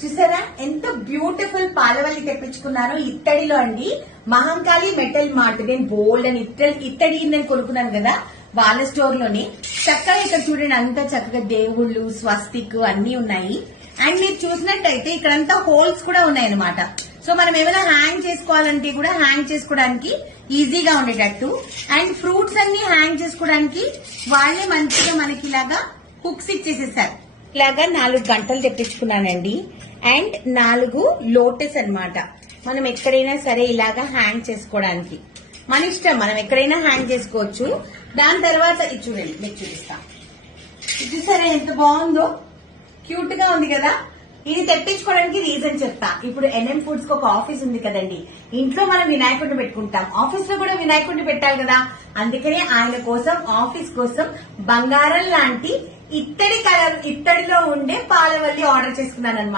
చూసారా ఎంత బ్యూటిఫుల్ పాలవల్లి తెప్పించుకున్నారో ఇత్తడిలో అండి. Mahankali metal mart. నేను బోల్డ్ అని ఇత్తడి నేను కొనుక్కున్నాను కదా వాళ్ళ స్టోర్ లోనే. చక్కగా ఇక్కడ చూడండి అంతా చక్కగా దేవుళ్ళు స్వస్తిక్ అన్ని ఉన్నాయి. అండ్ మీరు చూసినట్టయితే ఇక్కడంతా హోల్స్ కూడా ఉన్నాయి అనమాట. సో మనం ఏమైనా హ్యాంగ్ చేసుకోవాలంటే కూడా హ్యాంగ్ చేసుకోవడానికి ఈజీగా ఉండేటట్టు. అండ్ ఫ్రూట్స్ అన్ని హ్యాంగ్ చేసుకోవడానికి వాళ్ళే మంచిగా మనకి ఇలాగా హుక్స్ ఇచ్చేసేసారు. ఇలాగా 4 గంటలు తెప్పించుకున్నానండి. అండ్ 4 లోటస్ అన్నమాట. మనం ఎక్కడైనా సరే ఇలాగా హ్యాంగ్ చేసుకోవడానికి మన ఇష్టం, మనం ఎక్కడైనా హ్యాంగ్ చేసుకోవచ్చు. దాని తర్వాత ఇది చూడండి, మీకు చూపిస్తా. ఇది సరే ఎంత బాగుందో, క్యూట్ గా ఉంది కదా. ఇది తెప్పించుకోవడానికి రీజన్ చెప్తా. ఇప్పుడు ఎన్ఎం ఫుడ్స్ కి ఒక ఆఫీస్ ఉంది కదండి. ఇంట్లో మనం వినాయకుడిని పెట్టుకుంటాం, ఆఫీస్ లో కూడా వినాయకుడిని పెట్టాలి కదా. అందుకనే ఆయన కోసం ఆఫీస్ కోసం బంగారం లాంటి ఇత్తడిలో ఉండే పాలవల్లి ఆర్డర్ చేసుకున్నాను అనమాట.